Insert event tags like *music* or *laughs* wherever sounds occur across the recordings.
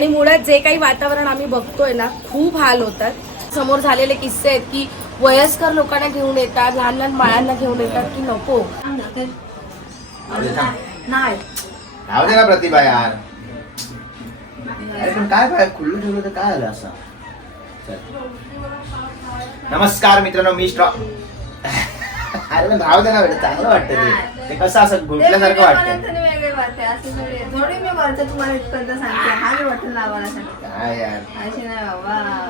आणि मुळात जे काही वातावरण आम्ही बघतोय ना खूप हाल होतात. समोर झालेले किस्से आहेत की वयस्कर लोकांना घेऊन येतात लहान लहान बाळांना घेऊन येतात की नको. नाही. राहू दे ना प्रतिभा यार. अरे पण काय काय खुल्लं ठेवलं तर काय आलं असं? चल. नमस्कार मित्रांनो मी स्ट्रॉ *laughs* अरे पण राहू दे ना बेटा चांगलं वाटतं ते. ते कसं असं घुटल्यासारखं वाटतं. असं थोडी थोडी मी वरचं तुम्हाला इथपर्यंत सांगते. हा मी बटन लावायला सांगते काय यार अशी नाही बाबा.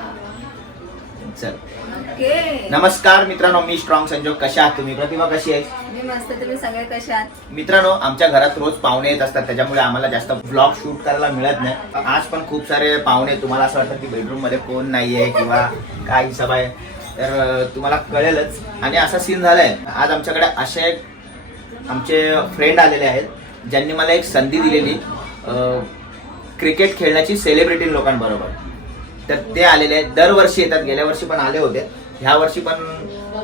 चल. ओके. नमस्कार मित्रांनो. मी स्ट्रॉंग संजोग. कशा आहात तुम्ही? प्रतिभा कशी आहे मी मस्त. तुम्ही सगळे कसे आहात? मित्रांनो आमच्या घरात रोज पाहुणे येत असतात. त्याच्यामुळे आम्हाला जास्त ब्लॉग शूट करायला मिळत नाही. आज पण खूप सारे पाहुणे तुम्हाला असं वाटतं की बेडरूममध्ये कोण नाहीये किंवा काय हिसाब आहे? तर अं, तुम्हाला कळेलच. आणि असा सीन झालाय. आज आमच्याकडे असे एक आमचे फ्रेंड आलेले आहेत. ज्यांनी मला एक संधी दिलेली क्रिकेट खेळण्याची सेलिब्रिटी लोकांबरोबर. तर ते आलेले आहेत. दरवर्षी येतात. गेल्या वर्षी पण आले होते. ह्या वर्षी पण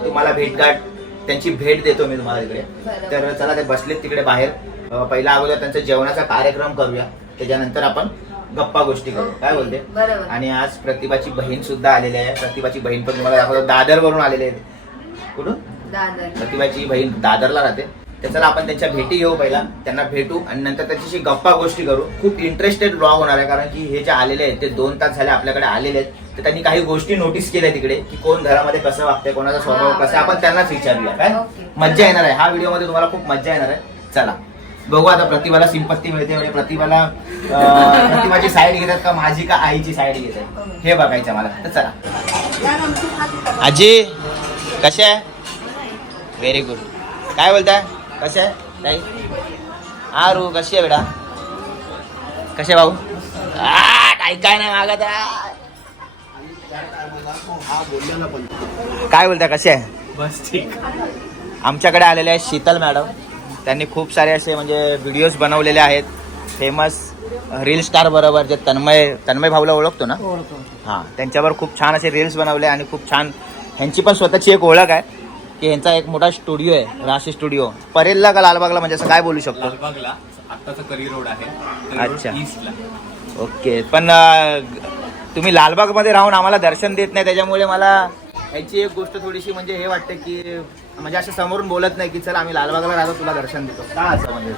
तुम्हाला भेटगाठ त्यांची भेट देतो मी तुम्हाला तिकडे. तर चला ते बसलेत तिकडे बाहेर. पहिला अगोदर त्यांचा जेवणाचा कार्यक्रम करूया. त्याच्यानंतर आपण गप्पा गोष्टी करू. काय बोलते? आणि आज प्रतिभाची बहीण सुद्धा आलेली आहे. प्रतिभाची बहीण पण तुम्हाला दादर वरून आलेले आहे कुठून? दादर. प्रतिभाची बहीण दादरला राहते. तर चला आपण त्यांच्या भेटी घेऊ पहिला. त्यांना भेटू आणि नंतर त्यांच्याशी गप्पा गोष्टी करू. खूप इंटरेस्टेड ब्लॉग होणार आहे कारण की हे जे आलेले आहेत ते दोन तास झाले आपल्याकडे आलेले आहेत. तर त्यांनी काही गोष्टी नोटीस केल्या तिकडे की कोण घरामध्ये कसं वागतंय कोणाचा स्वभाव कसा आपण त्यांनाच विचारूया. काय. मज्जा येणार आहे. हा व्हिडिओमध्ये तुम्हाला खूप मज्जा येणार आहे. चला. बघू आता प्रतिभाला सिंपत्ती मिळते म्हणजे प्रतिभाला प्रतिभाची साईड घेतात का माझी का आईची साईड घेतात? हे बघायचं मला. तर चला. आजी कसे आहे? व्हेरी गुड काय बोलताय? कसे आहे? हा रू कशी आहे बेटा? कसे भाऊ? काही काय नाही मागत आहे. काय बोलताय कसे आहे? बस ठीक. आमच्याकडे आलेले आहेत शीतल मॅडम. त्यांनी खूप सारे असे म्हणजे व्हिडिओज बनवलेले आहेत. फेमस रील स्टार बरोबर जे तन्मय तन्मय भाऊला ओळखतो ना? हां त्यांच्यावर खूप छान असे रील्स बनवले आणि खूप छान ह्यांची पण स्वतःची एक ओळख आहे. की ह्यांचा एक मोठा स्टुडिओ आहे राशी स्टुडिओ. परेलला का लालबागला म्हणजे असं काय बोलू शकतो? लालबागला आत्ताचा करी रोड आहे. अच्छा. ईस्टला ओके पण अं, तुम्ही लालबागमध्ये राहून आम्हाला दर्शन देत नाही त्याच्यामुळे मला ह्याची एक गोष्ट थोडीशी म्हणजे हे वाटते की म्हणजे असं समोरून बोलत नाही की चल आम्ही लालबागला राहतो तुला दर्शन देतो. का असं म्हणजे?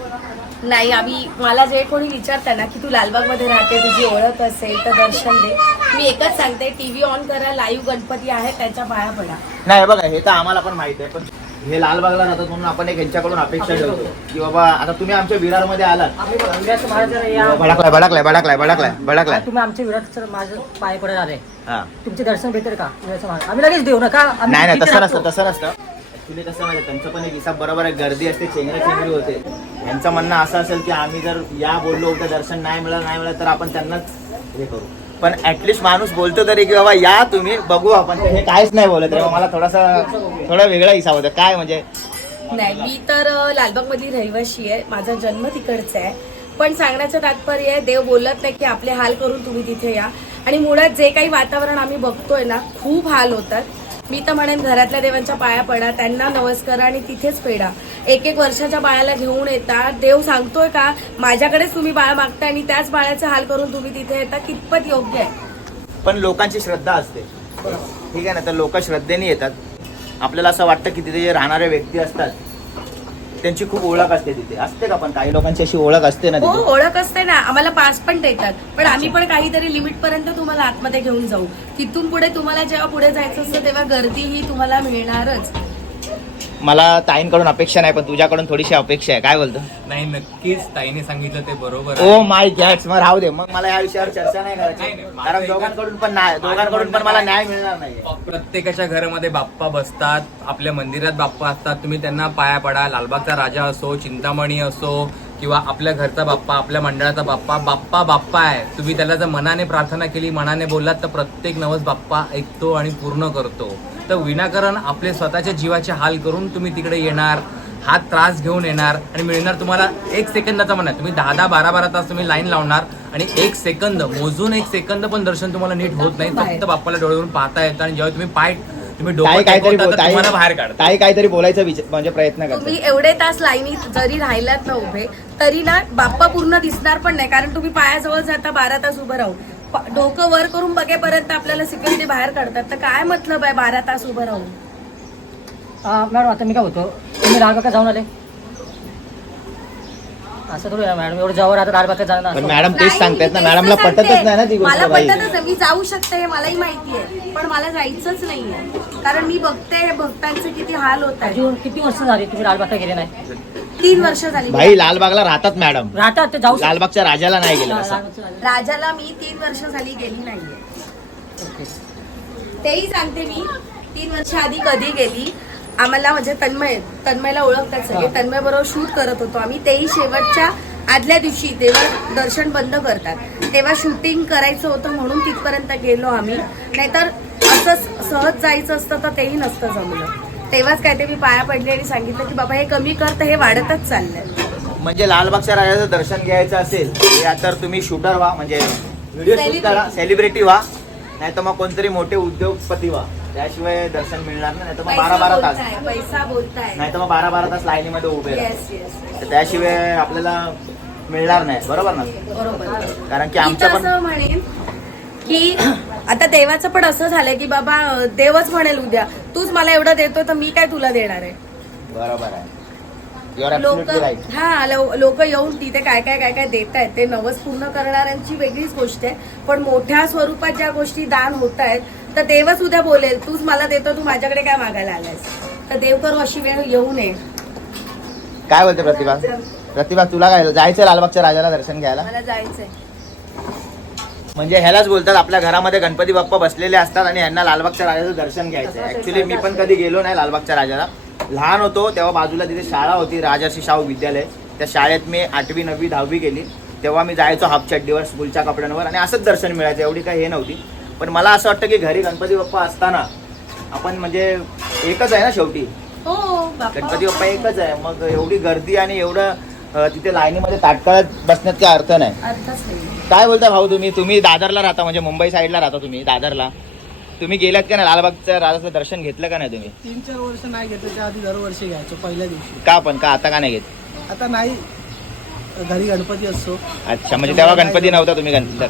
नाही आम्ही मला जे कोणी विचारता ना की तू लालबागमध्ये राहते तुझी ओळख असेल तर दर्शन दे. मी एकच सांगते टीव्ही ऑन करा लाईव्ह गणपती आहे त्यांच्या पाया पडा. नाही बघा हे तर आम्हाला पण माहीत आहे पण हे लालबागला राहतात म्हणून आपण एक यांच्याकडून अपेक्षा ठेवतो. की बाबा आता तुम्ही आमच्या विरारमध्ये आलात. आम्ही विराट महाराज या. भडकलाय भडकलाय भडकलाय भडकलाय भडकलाय. तुम्ही आमचे विराट सर माझं पाय पडत आले हा. तुमचे दर्शन भेटेल का? विराट महाराज आम्ही लगेच देऊ नका. आम्ही नाही नाही तिथे तसं राहतो. नसतं तसं नसतं. ऍक्च्युली कसं माहिती त्यांचं पण एक हिसाब बरोबर आहे. गर्दी असते चेंगरा चेंगरी होते. यांचं म्हणणं असं असेल की आम्ही जर या बोललो होतं दर्शन नाही मिळालं नाही मिळालं तर आपण त्यांनाच हे करू. पण ऍटलिस्ट माणूस बोलतो तरी की बाबा या तुम्ही बघू आपण. हे काहीच नाही बोलत रे. मला थोडासा थोडा वेगळा हिसाब होता. काय म्हणजे? नाही मी तर लालबाग मधली रहिवाशी आहे. माझा जन्म तिकडचा आहे. पण सांगण्याचं तात्पर्य आहे देव बोलत नाही की आपले हाल करून तुम्ही तिथे या. आणि मुळात जे काही वातावरण आम्ही बघतोय ना खूप हाल होतात. मी तर म्हणेन घरातल्या देवांच्या पाया पडा त्यांना नमस्कार आणि तिथेच फेडा. एक एक वर्षाच्या बाळाला घेऊन येतात देव सांगतोय का माझ्याकडेच तुम्ही बाळ मागता आणि त्याच बाळाचे हाल करून तुम्ही तिथे येता कितपत योग्य आहे? पण लोकांची श्रद्धा असते. ठीक आहे ना तर लोक श्रद्धेने येतात. आपल्याला असं वाटतं की तिथे जे राहणारे व्यक्ती असतात त्यांची खूप ओळख असते तिथे. असते का पण? काही लोकांची अशी ओळख असते ना हो तिथे. ओळख असते ना. आम्हाला पास पण देतात. पण आम्ही पण काहीतरी लिमिट पर्यंत तुम्हाला आतमध्ये घेऊन जाऊ. तिथून पुढे तुम्हाला जेव्हा पुढे जायचं असतं तेव्हा गर्दी ही तुम्हाला मिळणारच. मला ताईंकडून अपेक्षा नाही पण तुझ्याकडून थोडीशी अपेक्षा आहे. काय बोलतो? नाही नक्कीच ताईने सांगितलं ते बरोबर ओ माय गॅट्स मग राहू दे. मग मला या विषयावर चर्चा नाही करायची. कारण दोघांकडून पण नाही दोघांकडून पण मला न्याय मिळणार नाही प्रत्येकाच्या घरामध्ये बाप्पा बसतात आपल्या मंदिरात बाप्पा असतात तुम्ही त्यांना पाया पडा. लालबागचा राजा असो चिंतामणी असो किंवा आपल्या घरचा बाप्पा आपल्या मंडळाचा बाप्पा बाप्पा बाप्पा आहे. तुम्ही त्याला जर मनाने प्रार्थना केली मनाने बोललात तर प्रत्येक नवस बाप्पा ऐकतो आणि पूर्ण करतो. तर विनाकारण आपले स्वतःच्या जीवाचे हाल करून तुम्ही तिकडे येणार हा त्रास घेऊन येणार आणि मिळणार तुम्हाला एक सेकंदाचा म्हणा. तुम्ही दहा दहा बारा बारा तास तुम्ही लाईन लावणार आणि एक सेकंद मोजून एक सेकंद पण दर्शन तुम्हाला नीट होत नाही. फक्त बाप्पाला डोळ्यावरून पाहता येतं आणि जेव्हा तुम्ही पाय तुम्ही ताई डोकं काहीतरी टेकवता बोल- तर ताई तुम्हाला बाहेर काढता ताई काहीतरी बोलायचा विचार म्हणजे प्रयत्न तुम्ही करते एवढे तास लाईनीत जरी राहिलात ना उभे तरी ना बाप्पा पूर्ण दिसणार पण नाही कारण तुम्ही पायाजवळ जाता बारा तास उभं राहून प- डोकं वर करून बघेपर्यंत आपल्याला सिक्युरिटी बाहेर काढतात. तर काय मतलब आहे बारा तास उभं राहून? आ, मॅडम आता मी काय होतो तुम्ही लालबागला जाऊन आले? असं थोडी आहे मॅडम. एवढं जवळ आता लालबागला जाणार पण मॅडम तेच सांगतायत ना मॅडमला तर पटतच. नाही ना ती गोष्ट मला बाई. पटतच नाही. मी जाऊ शकते हे मलाही माहिती आहे. पण मला जायचंच नाहीये. कारण मी बघते हे भक्तांचे किती हाल होत आहेत अजून किती वर्ष झाली तुम्ही लालबागला गेले नाही? तीन वर्ष झाली. भाई लालबागला राहतात मॅडम. राहतात ते जाऊ. लालबागच्या राजाला नाही गेलं असं. राजाला मी तीन वर्ष झाली गेली नाहीये. ओके. तेही सांगते मी. तीन वर्ष आधी कधी गेली? आम्हाला म्हणजे तन्मय तन्मयला ओळखतात सगळे. तन्मय बरोबर शूट करत होतो आम्ही. तेही शेवटच्या आदल्या दिवशी तेव्हा दर्शन बंद करतात. तेव्हा शूटिंग करायचं होतं म्हणून तिथपर्यंत गेलो आम्ही. नाहीतर असंच सहज जायचं असतं तर तेही नसतं जमलं. तेव्हाच काय ते मी पाया पडले आणि सांगितलं की बाबा हे कमी कर तर हे वाढतच चाललंय. म्हणजे लालबागच्या राजाचं दर्शन घ्यायचं असेल या तर तुम्ही शूटर व्हा. म्हणजे व्हिडिओ. सेलिब्रिटी व्हा. नाही तर मग कोणतरी मोठे उद्योगपती व्हा. त्याशिवाय दर्शन मिळणार नाही तर मग बारा बारा तास. पैसा बोलताय. नाही तर मग बारा बारा तास लाईनीमध्ये उभे राहा. येस येस तर त्याशिवाय आपल्याला मिळणार नाही बरोबर ना? बरोबर. कारण की मी आमचं तर पण असं म्हणेन की आता देवाचं पण असं झालंय की बाबा देवच म्हणेल उद्या. तूच मला एवढं देतो तर मी काय तुला देणार आहे? बरोबर आहे. लोक राईट हा लोक येऊन तिथे काय काय काय काय देत आहेत ते नवस पूर्ण करणाऱ्यांची वेगळीच गोष्ट आहे. पण मोठ्या स्वरूपात ज्या गोष्टी दान होत आहेत तर देवच उद्या बोलेल तूच मला देतो तू माझ्याकडे काय मागायला आलायस? तर देव करू अशी वेळ येऊ नये. काय बोलते प्रतिभा? प्रतिभा तुला काय जायचं लालबागच्या राजाला दर्शन घ्यायला? मला जायचंय. म्हणजे ह्यालाच बोलतात आपल्या घरामध्ये गणपती बाप्पा बसलेले असतात आणि यांना लालबागच्या राजाचं दर्शन घ्यायचं ऍक्च्युली मी पण कधी गेलो नाही लालबागच्या राजाला. लहान होतो तेव्हा बाजूला तिथे शाळा होती राजर्षी शाहू विद्यालय. त्या शाळेत मी आठवी नववी दहावी गेली. तेव्हा मी जायचो हाफ चड्डीवर स्कूलच्या कपड्यांवर आणि असंच दर्शन मिळायचं एवढी काही हे नव्हती. पण मला असं वाटतं की घरी गणपती बाप्पा असताना आपण म्हणजे एकच आहे ना शेवटी? हो बाप्पा. गणपती बाप्पा एकच आहे. मग एवढी गर्दी आणि एवढं अं, तिथे लाईनीमध्ये ताटकळत बसण्यात काय अर्थ नाही. अर्थच नाही. काय बोलता भाऊ तुम्ही? तुम्ही दादरला राहता म्हणजे मुंबई साईडला राहता तुम्ही दादरला. तुम्ही गेलात का नाही? लालबागच्या राजाचं दर्शन घेतलं का नाही तुम्ही? तीन चार वर्ष नाही घेतलं त्या आधी दरवर्षी घ्यायचो पहिल्या दिवशी. का पण? का? आता का नाही घेत? आता नाही. घरी गणपती असतो. अच्छा म्हणजे तेव्हा गणपती नव्हता तुम्ही तर.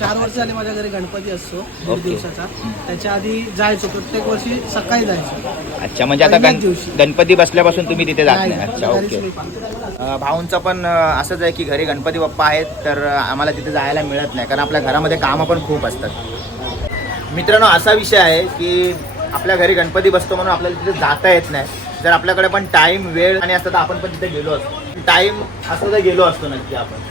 चार वर्ष झाले माझ्या घरी गणपती असतो दीड ओके. दिवसाचा. त्याच्या आधी जायचो प्रत्येक वर्षी सकाळी जायचो. अच्छा म्हणजे आता पहिल्याच गण दिवशी. गणपती बसल्यापासून तुम्ही तिथे जात नाही. अच्छा घरीच ओके. मी पाहतो. अं, भाऊंचं पण अं, असंच आहे की घरी गणपती बाप्पा आहेत तर अं, आम्हाला तिथे जायला मिळत नाही कारण आपल्या घरामध्ये कामं पण खूप असतात. मित्रांनो असा विषय आहे की आपल्या घरी गणपती बसतो म्हणून आपल्याला तिथे जाता येत नाही. जर आपल्याकडे पण टाइम वेळ आणि असतं तर आपण पण तिथे गेलो असतो. टाइम असतो तर गेलो असतो नक्की आपण.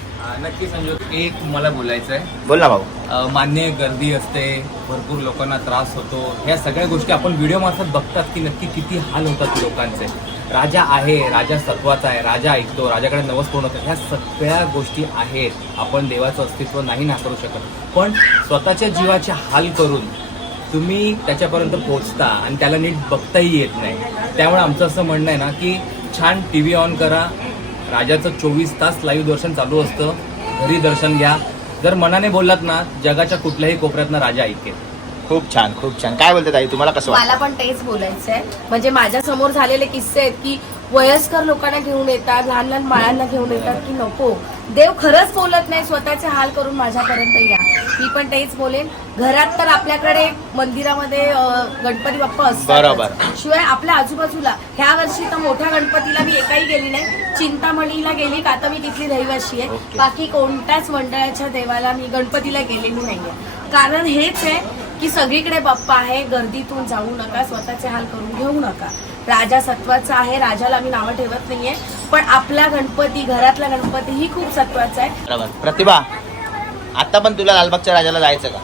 नक्की संजोग एक मला बोलायचं आहे. बोल ना भाऊ. मान्य गर्दी असते भरपूर लोकांना त्रास होतो. ह्या सगळ्या गोष्टी आपण व्हिडिओ मार्फत बघतात की नक्की किती हाल होतात लोकांचे. राजा आहे राजा सत्वाचा आहे राजा ऐकतो राजाकडे नवस पूर्ण होतं? ह्या सगळ्या गोष्टी आहेत. आपण देवाचं अस्तित्व नाही नाकारू शकत. पण स्वतःच्या जीवाचे हाल करून तुम्ही त्याच्यापर्यंत पोहोचता आणि त्याला नीट बघताही येत नाही. त्यामुळे आमचं असं म्हणणं आहे ना की छान टी व्ही ऑन करा राजाचं चोवीस तास लाईव्ह दर्शन चालू असतं. घरी दर्शन घ्या. जर मनाने बोललात ना जगाच्या कुठल्याही कोपऱ्यातनं राजा ऐकेल. खूप छान खूप छान. काय बोलते ताई? तुम्हाला कसं वाटतं? मला पण तेच बोलायचं आहे म्हणजे माझ्यासमोर झालेले किस्से आहेत की वयस्कर लोकांना घेऊन येतात लहान लहान बाळांना घेऊन येतात की नको. देव खरंच बोलत नाही स्वतःचे हाल करून माझ्यापर्यंत या. मी पण तेच बोलेन. घरात तर आपल्याकडे मंदिरामध्ये गणपती बाप्पा बरोबर. असतात शिवाय आपल्या आजूबाजूला ह्या वर्षी तर मोठ्या गणपतीला मी एकाही गेली नाही. चिंतामणीला गेली का तर मी तिथली रहिवाशी आहे. बाकी कोणत्याच मंडळाच्या देवाला मी गणपतीला गेलेली नाहीये. कारण हेच आहे की सगळीकडे बाप्पा आहे गर्दीतून जाऊ नका स्वतःचे हाल करून घेऊ नका. राजा सत्वाचा आहे राजाला मी नावं ठेवत नाहीये पण आपला गणपती घरातला गणपती ही खूप सत्वाचा आहे. बरोबर. प्रतिभा आता पण तुला लालबागच्या राजाला जायचं का?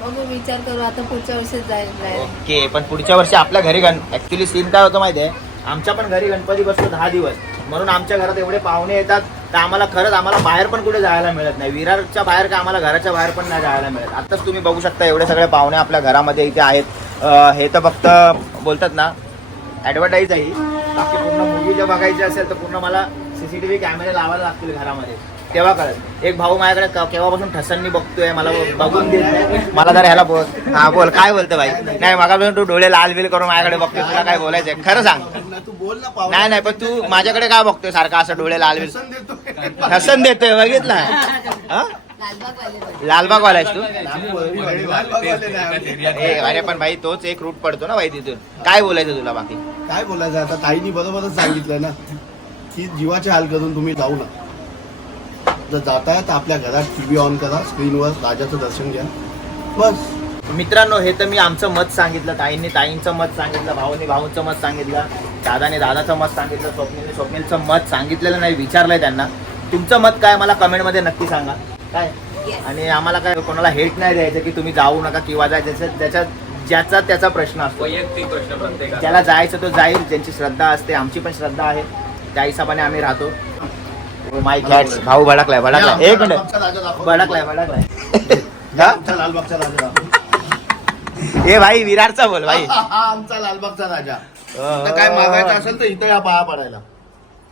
मग मी विचार करू आता पुढच्या वर्षीच जाईल ओके पण पुढच्या वर्षी आपल्या घरी गण ऍक्च्युली सीन काय होतं माहिती आहे आमच्या पण घरी गणपती बसतो दहा दिवस. म्हणून आमच्या घरात एवढे पाहुणे येतात तर आम्हाला खरंच आम्हाला बाहेर पण कुठे जायला मिळत नाही. विरारच्या बाहेर का आम्हाला घराच्या बाहेर पण नाही जायला मिळत. आत्ताच तुम्ही बघू शकता एवढे सगळे पाहुणे आपल्या घरामध्ये इथे आहेत. हे तर फक्त बोलतात ना ॲडव्हर्टाईज आहे. बाकी पूर्ण मूवी जर बघायची असेल तर पूर्ण मला सी सी टी व्ही कॅमेरे लावायला लागतील घरामध्ये. तेव्हा कळत एक भाऊ माझ्याकडे केव्हापासून ठसननी बघतोय मला बघून देत नाही. मला जर ह्याला बोल. हा बोल. काय बोलतो भाई नाही मगापासून तू डोळे लाल बिल करून माझ्याकडे बघतोय. तुला काय बोलायचंय? खरं सांग. तू बोल ना पाहुणे नाही नाही पण तू माझ्याकडे काय बघतोय सारखा असं डोळे लाल बिल? ठसन देतोय बघितलं? हा? लालबाग वाला आहेस तू? अरे पण भाई तोच एक रूट पडतो ना भाई तिथून. काय बोलायचं तुला बाकी? काय बोलायचं? आता ताईनी बरोबरच सांगितलं ना की जीवाचे हाल करून तुम्ही जाऊ नका. जर जाताय तर आपल्या घरात टीव्ही ऑन करा स्क्रीनवर राजाचं दर्शन घ्या. बस. मित्रांनो हे तर मी आमचं मत सांगितलं ताईंनी ताईंचं मत सांगितलं भाऊनी भाऊंचं मत सांगितलं दादाने दादाचं मत सांगितलं स्वप्नीने स्वप्नीलचं मत सांगितलेलं नाही विचारलंय त्यांना. तुमचं मत काय मला कमेंटमध्ये नक्की सांगा. काय? आणि आम्हाला काय कोणाला हेट नाही द्यायचं की तुम्ही जाऊ नका किंवा जा ज्याच्या त्याच्या ज्याचा त्याचा प्रश्न असतो. वैयक्तिक प्रश्न प्रत्येकाचा. ज्याला जायचं तो जाईल ज्यांची श्रद्धा असते आमची पण श्रद्धा आहे. त्या हिशोबाने आम्ही राहतो. माय कॅट्स भाऊ भडकलाय भडकलाय. एक मिनिट. भडकलाय भडकलाय. *laughs* ए भाई विरारचा बोल भाई. *laughs* आमचा लालबागचा राजा. तर काय मागायचं असेल तर इथं या पाया पडायला.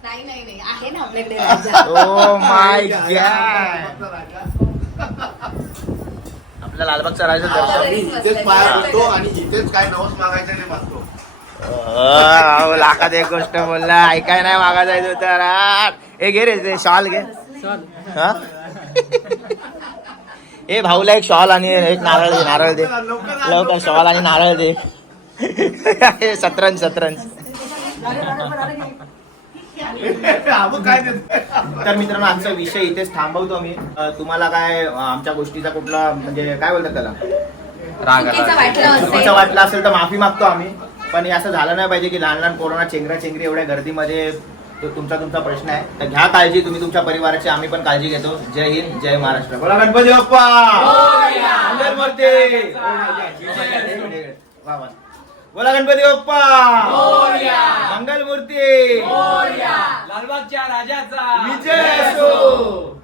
नाही नाही नाही. आहे ना आपल्याकडे *laughs* राजा. ओ माय या, गॉड. या, लालबागचा राजा. आपल्या लालबागचा राजा दर्शन मी इथेच पाया पडतो आणि इथेच काय नवस मागायचं ते मागतो. लाखात एक गोष्ट बोलला. ऐकाय नाही मागा जायचं तर. ए घे रे ते शॉल घे. हा? ए भाऊला एक शॉल आणि एक नारळ दे नारळ दे. लवकर शॉल आणि नारळ दे. सतरंज सतरंज. हा? तर मित्रांनो आमचा विषय इथेच थांबवतो मी तुम्हाला काय आमच्या गोष्टीचा कुठला म्हणजे काय बोलतात त्याला? राग चुकीचं वाटलं असेल. तर माफी मागतो आम्ही. पण हे असं झालं नाही पाहिजे की लहान लहान कोरोना चेंगरा चेंगरी एवढ्या गर्दीमध्ये तो तुमचा तुमचा प्रश्न आहे. तर घ्या काळजी तुम्ही तुमच्या परिवाराची आम्ही पण काळजी घेतो. जय हिंद जय महाराष्ट्र. बोला गणपती बाप्पा. बोला गणपती बाप्पा मंगलमूर्ती लालबागच्या राजाचा! विजय असो!